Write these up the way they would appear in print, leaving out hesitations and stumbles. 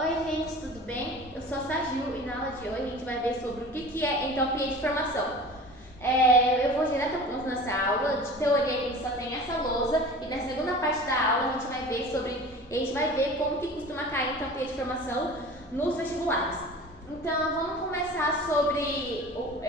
Oi gente, tudo bem? Eu sou a Sajil e na aula de hoje a gente vai ver sobre o que é entropia de formação. Eu vou direto ao ponto nessa aula. De teoria a gente só tem essa lousa e na segunda parte da aula a gente vai ver como que costuma cair a entropia de formação nos vestibulares. Então vamos começar sobre o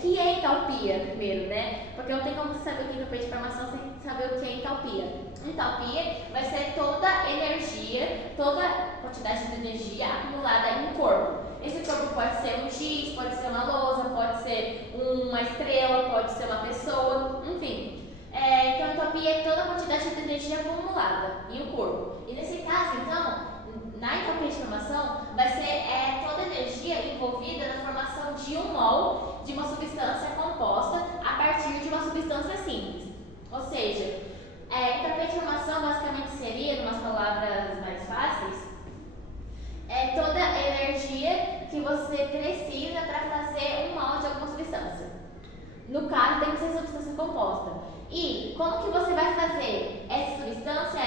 que é entalpia primeiro, né? Porque não tem como você saber o que é entropia de formação sem saber o que é entalpia. Entalpia vai ser toda energia, toda quantidade de energia acumulada em um corpo. Esse corpo pode ser um giz, pode ser uma lousa, pode ser uma estrela, pode ser uma pessoa, enfim. Então, entropia é toda a quantidade de energia acumulada em um corpo. E nesse caso, então, na entropia de formação, vai ser toda a energia envolvida na formação de um mol de uma substância composta a partir de uma substância simples. Ou seja, entropia de formação basicamente seria, em umas palavras mais fáceis, toda a energia que você precisa para fazer um mol de alguma substância. No caso, tem que ser substância composta. E como que você vai fazer essa substância?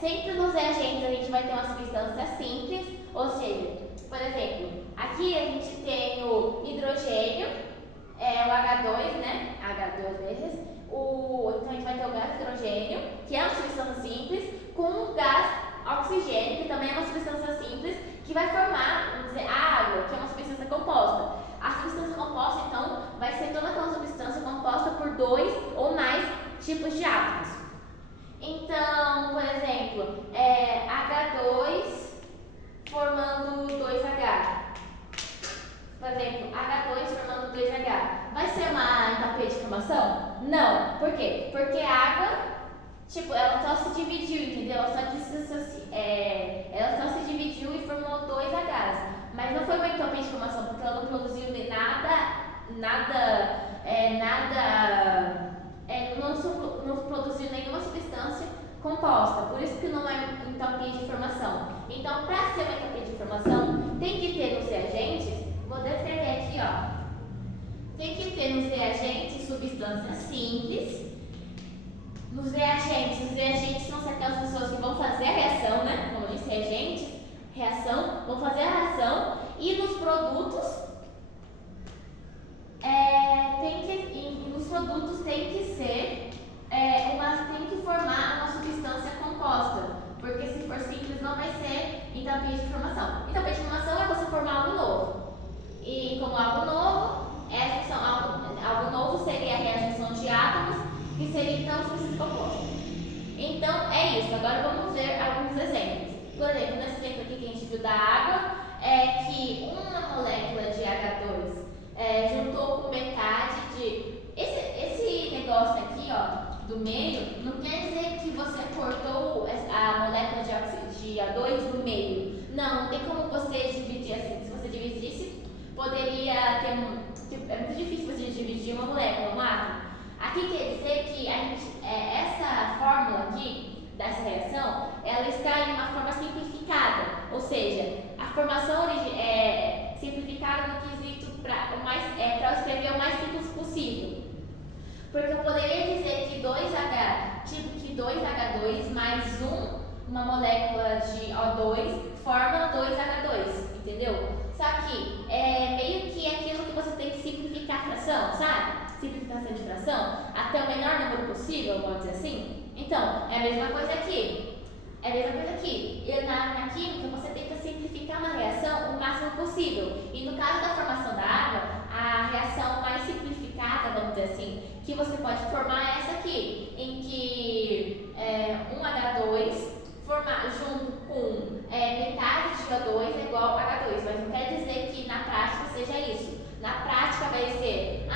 Sempre nos reagentes a gente vai ter uma substância simples, ou seja, por exemplo, aqui a gente tem o hidrogênio, o H2, né? H2 vezes. Então a gente vai ter o gás hidrogênio, que é uma substância simples, com o gás oxigênio, que também é uma substância simples, que vai formar, vamos dizer, a água, que é uma substância composta. A substância composta, então, vai ser toda aquela substância composta por dois ou mais tipos de átomos. Então, por exemplo, H2 formando 2H. Por exemplo, H2 formando 2H. Vai ser uma entropia de formação? Não. Por quê? Porque a água, ela só se dividiu, entendeu? Ela só se dividiu e formou 2Hs. Mas não foi uma entropia de formação, porque ela não produziu não produziu nenhuma substância composta. Por isso que não é entropia de formação. Então, para ser uma entropia de formação, tem que ter nos reagentes, vou descrever aqui, ó. Tem que ter nos reagentes substâncias simples. Os reagentes são aquelas pessoas que vão fazer a reação, né? Como eu disse, reação, vão fazer a reação. E nos produtos, tem que ser tem que formar uma substância composta, porque se for simples não vai ser entropia de formação. Entropia de formação é você formar algo novo. E como algo novo, algo novo seria a reação de átomos, que seria então substância composta. Então é isso. Agora vamos ver alguns exemplos. Por exemplo, nesse exemplo aqui que a gente viu da água, é que uma molécula de H2 juntou com metade de. Esse negócio aqui, ó, do meio, não quer dizer que você cortou a molécula de H2 no meio. Não tem como você dividir assim. Se você dividisse, poderia ter. É muito difícil você dividir uma molécula, um átomo. Aqui quer dizer que essa fórmula aqui, dessa reação, ela está em uma forma simplificada. Ou seja, a formação é simplificada no quesito para escrever o mais simples possível. Porque eu poderia dizer que 2H2 mais uma molécula de O2 forma 2H2, entendeu? Só que é meio que aquilo que você tem que simplificar a fração, sabe? Simplificação de fração até o menor número possível, vamos dizer assim. Então, é a mesma coisa aqui. E na química, você tenta simplificar uma reação o máximo possível. E no caso da formação da água, a reação mais simplificada, vamos dizer assim, que você pode formar é essa aqui, em que um H2 formar junto com metade de O2 é igual a H2, mas não quer dizer que na prática seja isso. Na prática vai ser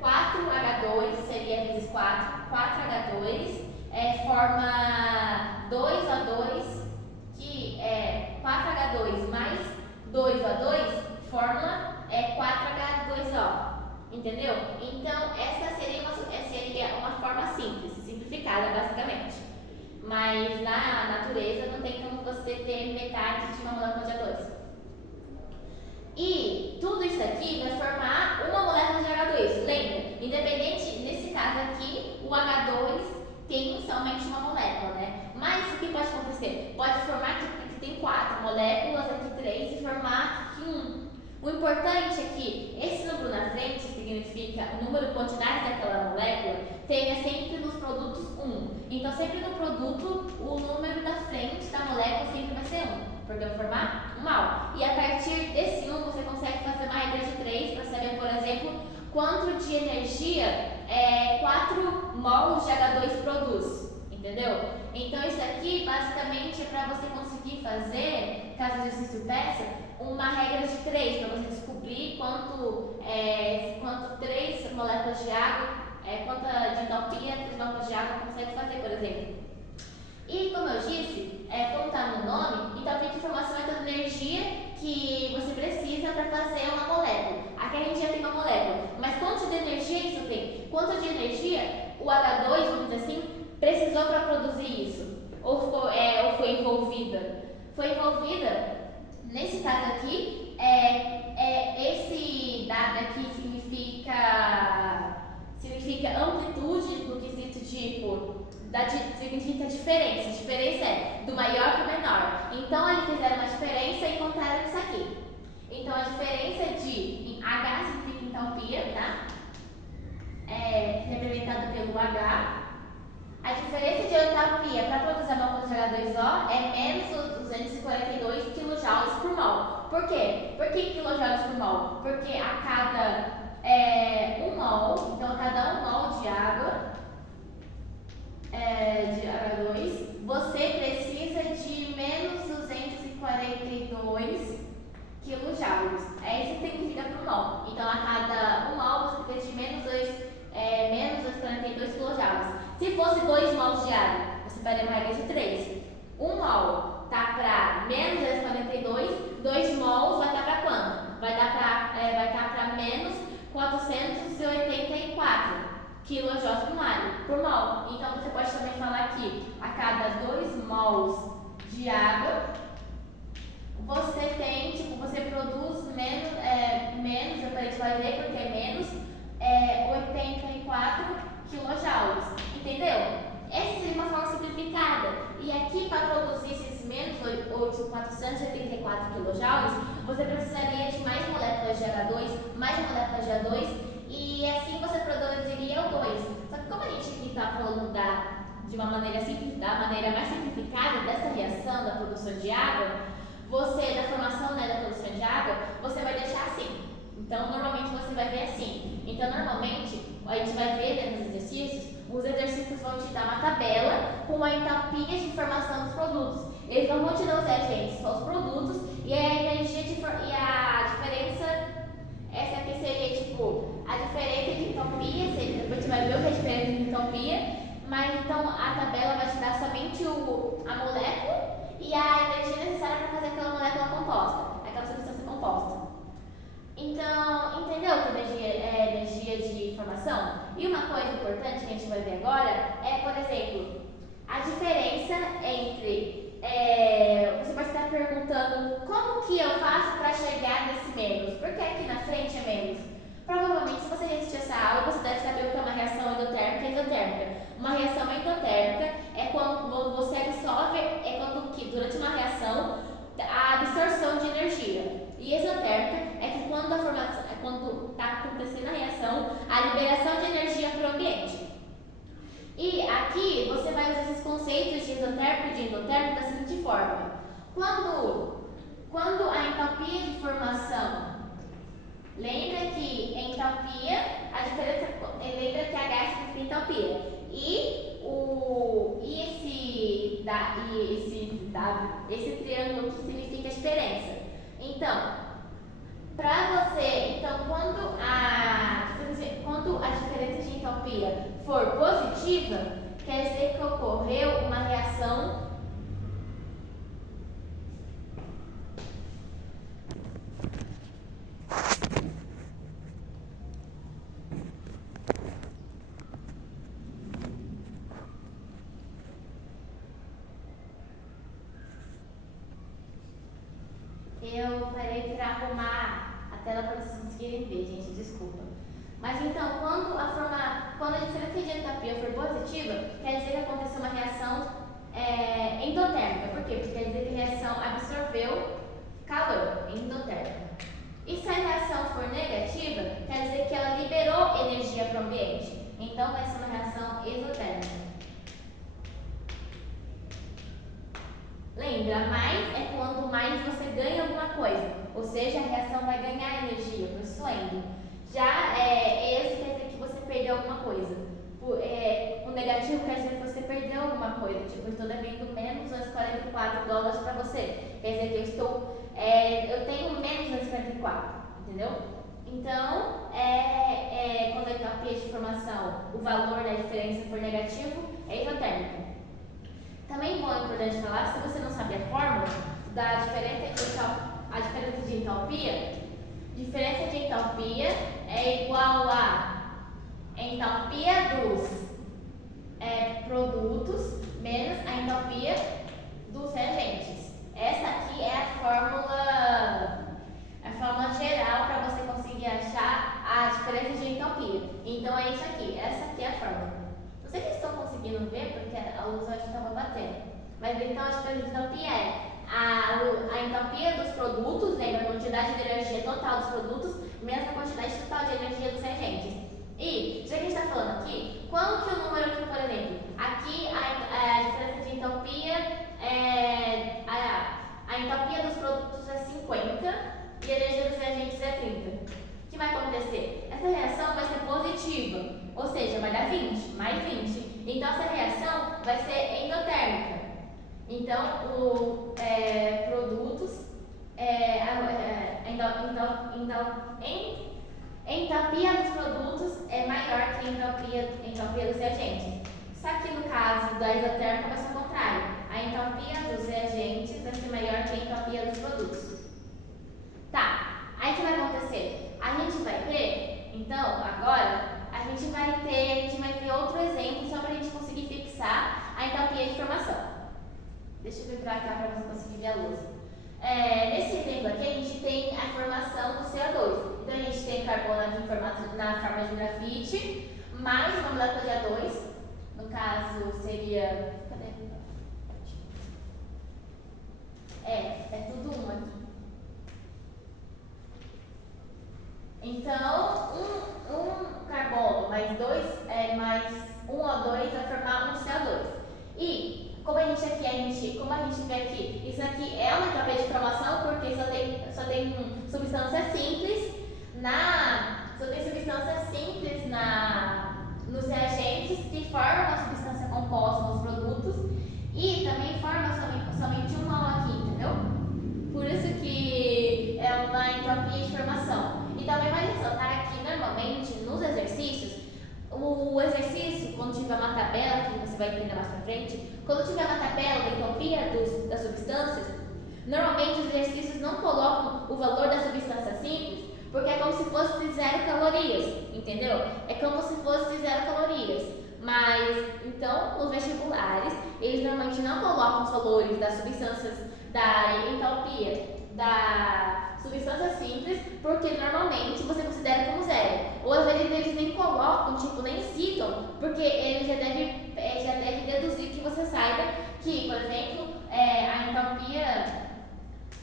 4H2 seria vezes 4H2 forma 2O2, que é 4H2 mais 2O2 forma 4H2O, entendeu? Então essa seria uma forma simples, simplificada basicamente. Mas na natureza não tem como você ter metade de uma molécula de H2. E tudo isso aqui vai formar uma molécula de H2. Lembra? Independente, nesse caso aqui, o H2 tem somente uma molécula, né? Mas o que pode acontecer? Pode formar moléculas, aqui 3, e formar aqui 1. O importante é que esse número na frente significa o número quantidade daquela molécula tenha sempre nos produtos 1. Então, sempre no produto, o número da frente da molécula sempre vai ser 1, porque eu vou formar 1 mol. E a partir desse 1, você consegue fazer uma regra de 3 para saber, por exemplo, quanto de energia 4 mols de H2 produz. Entendeu? Então, isso aqui basicamente é para você conseguir fazer, caso o exercício peça, uma regra de 3, para você descobrir quanto 3 moléculas de água, quanta de entropia 3 moléculas de água consegue fazer, por exemplo. E como eu disse, como está no nome, entropia de formação é toda energia que você precisa para fazer uma molécula. Aqui a gente já tem uma molécula, mas quanto de energia isso tem? Quanto de energia o H2, vamos dizer assim, precisou para produzir isso? Ou foi envolvida? Foi envolvida, nesse caso aqui, esse dado aqui significa amplitude no quesito tipo, significa diferença. A diferença é do maior para o menor. Então, eles fizeram uma diferença e encontraram isso aqui. Então, a diferença de H significa entalpia, tá? Representada pelo H. A diferença de entalpia para produzir a molécula de H2O é menos 242 kJ por mol. Por quê? Por que kJ por mol? Porque a cada 1 mol, então a cada 1 mol de água, de H2, você precisa de menos 242 kJ. É isso que significa por mol. Então, a cada 1 mol você precisa de menos 242 kJ. Se fosse 2 mols de água, você faria uma regra de 3. 1 mol tá para menos 242, 2 mols vai estar para quanto? Vai estar para menos 484 kJ por mol. Então, você pode também falar que a cada 2 mols de água, você produz menos, depois a gente vai ver porque é menos 84 kJ. Entendeu? Essa seria uma forma simplificada. E aqui, para produzir esses menos 484 kJ, você precisaria de mais moléculas de H2, mais moléculas de A2, e assim você produziria o 2. Só que como a gente aqui está falando de uma maneira simples, da maneira mais simplificada dessa reação da produção de água, da formação da produção de água, você vai deixar assim. Então, normalmente você vai ver assim. Então, normalmente, a gente vai ver nos exercícios, os exercícios vão te dar uma tabela com a entropia de formação dos produtos. Eles não vão te dar os reagentes, só os produtos, e a energia e a diferença, essa aqui seria tipo a diferença de entropia, depois você vai ver o que é a diferença de entropia, mas então a tabela vai te dar somente a molécula e a energia necessária para fazer aquela molécula composta, aquela substância composta. Então, entendeu o que é energia de formação? E uma coisa importante que a gente vai ver agora é, por exemplo, a diferença entre... você pode estar perguntando como que eu faço para chegar nesse menos? Porque aqui na frente é menos. Provavelmente, se você assistir essa aula, você deve saber o que é uma reação endotérmica e exotérmica. Uma reação endotérmica é quando você absorve, durante uma reação, a absorção de energia. E exotérmica é que quando está acontecendo a reação, a liberação de energia para o ambiente. E aqui você vai usar esses conceitos de exotérmico e de endotérmico da seguinte forma. Quando a entropia de formação, lembra que entropia, lembra que H significa entropia. Esse triângulo aqui significa diferença. Então, quando a diferença de entropia for positiva, quer dizer que ocorreu uma reação Eu parei para arrumar a tela para vocês conseguirem ver, gente, desculpa. Mas então, quando a diferença de entropia for positiva, quer dizer que aconteceu uma reação endotérmica. Por quê? Porque quer dizer que a reação absorveu lembra, mais é quando mais você ganha alguma coisa, ou seja, a reação vai ganhar energia, por isso lembra. Já esse quer dizer que você perdeu alguma coisa. O negativo quer dizer que você perdeu alguma coisa, tipo, eu estou devendo menos $244 para você, quer dizer que eu tenho menos $244, entendeu? Então, quando a entropia de formação, o valor da diferença for negativo, é isotérmica. Também bom, é importante falar, se você não sabe a fórmula da diferença de entropia é igual a entropia dos produtos menos a entropia dos reagentes. Essa aqui é a fórmula geral para você conseguir achar a diferença de entropia. Então é isso aqui, essa aqui é a fórmula. Não sei se vocês estão conseguindo ver porque a luz hoje estava batendo. Mas então a diferença de entropia é a entropia dos produtos, lembra, a quantidade de energia total dos produtos, menos a quantidade total de energia dos reagentes. E, já que a gente está falando aqui, quando que o número aqui, por exemplo, aqui a diferença de entropia a entropia dos produtos é 50 e a energia dos reagentes é 30. O que vai acontecer? Essa reação vai ser positiva, ou seja, vai dar 20, mais 20. Então, essa reação vai ser endotérmica. Então, produtos, entropia dos produtos é maior que a entropia dos reagentes. Só que no caso da isotérmica vai ser o contrário. A entropia dos reagentes vai ser maior que a entropia dos produtos. Tá, aí o que vai acontecer? A gente vai ter, então, agora, a gente vai ver outro exemplo só para a gente conseguir fixar a entropia de formação. Deixa eu vir para cá para você conseguir ver a luz. Nesse exemplo aqui, a gente tem a formação do CO2. Então, a gente tem carbono aqui na forma de grafite, mais uma molécula de O2. No caso, seria... Cadê? É tudo um aqui. Então, um carbono mais um O2 vai formar um CO2. E como a gente vê aqui, isso aqui é uma entropia de formação porque só tem substâncias simples nos reagentes que formam a substância composta nos produtos e também formam somente um mol aqui, entendeu? Por isso que é uma entropia de formação. E também vai ressaltar que normalmente nos exercícios, o exercício, quando tiver uma tabela, que você vai entender mais pra frente, quando tiver uma tabela da entropia das substâncias, normalmente os exercícios não colocam o valor da substância simples, porque é como se fosse 0 calorias, entendeu? É como se fosse 0 calorias. Mas, então, nos vestibulares, eles normalmente não colocam os valores das substâncias da entropia da substância simples, porque normalmente você considera como 0. Ou às vezes eles nem colocam, nem citam, porque ele já deve deduzir que você saiba que, por exemplo, a entropia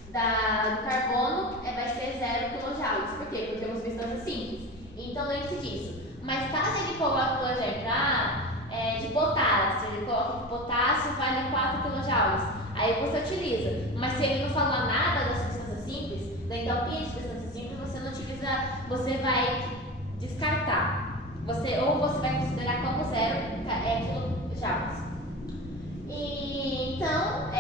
do carbono vai ser 0 kJ. Por quê? Porque é uma substância simples. Então lembre-se disso. Mas caso ele coloque, por exemplo, de potássio, ele coloca que potássio vale 4 kJ, aí você utiliza. Mas se ele não falar nada da substância simples, da entropia de substância simples, você não utiliza, você vai descartar. Ou você vai considerar como 0 kJ. E então,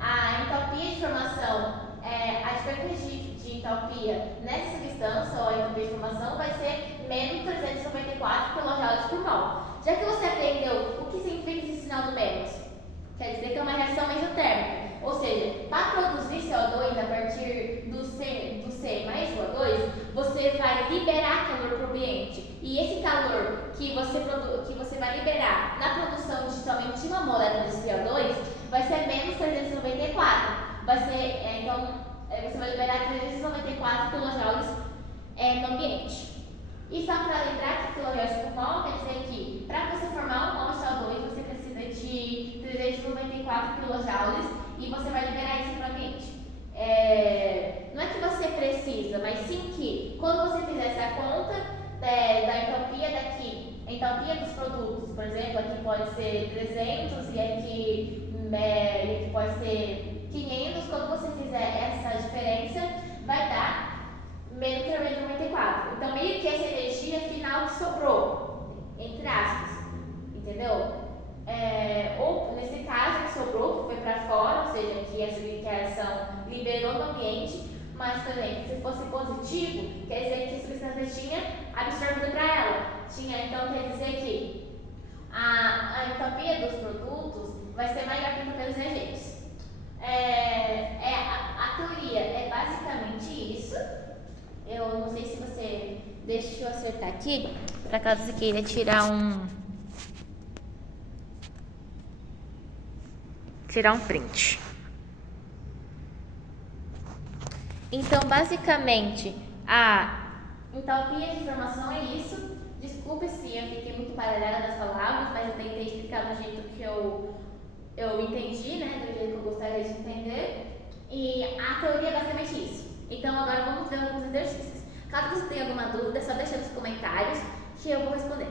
a entropia de formação, a diferença de entropia nessa substância, ou a entropia de formação, vai ser menos 394 kJ por mol. Já que você aprendeu o que significa esse sinal do menos, quer dizer que é uma reação mesotérmica. Ou seja, para produzir CO2 a partir do C mais o O2, você vai liberar calor para o ambiente. E esse calor que você vai liberar na produção de somente uma molécula de CO2 vai ser menos 394. Então, você vai liberar 394 kJ no ambiente. E só para lembrar que kJ por mol quer dizer que para você formar um mol de CO2 você precisa de 394 kJ e você vai liberar isso para o ambiente. Não é que você precisa, mas sim que quando você fizer essa conta da entropia daqui, entropia dos produtos, por exemplo, aqui pode ser 300 e aqui pode ser 500. Quando você fizer essa diferença, vai dar menos 394. Então, meio que essa energia final que sobrou, entre aspas, entendeu? Ou nesse caso que sobrou, que foi para fora, ou seja, que essa ligação liberou no ambiente. Mas também, se fosse positivo, quer dizer que a substância tinha absorvido para ela. Então quer dizer que a entropia dos produtos vai ser maior que a entropia dos reagentes. A teoria é basicamente isso. Eu não sei se você... Deixa eu acertar aqui, para caso você queira tirar um print. Então, basicamente, a entropia de informação é isso. Desculpe se eu fiquei muito baralhada das palavras, mas eu tentei explicar do jeito que eu entendi, né? Do jeito que eu gostaria de entender. E a teoria é basicamente isso. Então, agora vamos ver alguns exercícios. Caso você tenha alguma dúvida, é só deixar nos comentários que eu vou responder.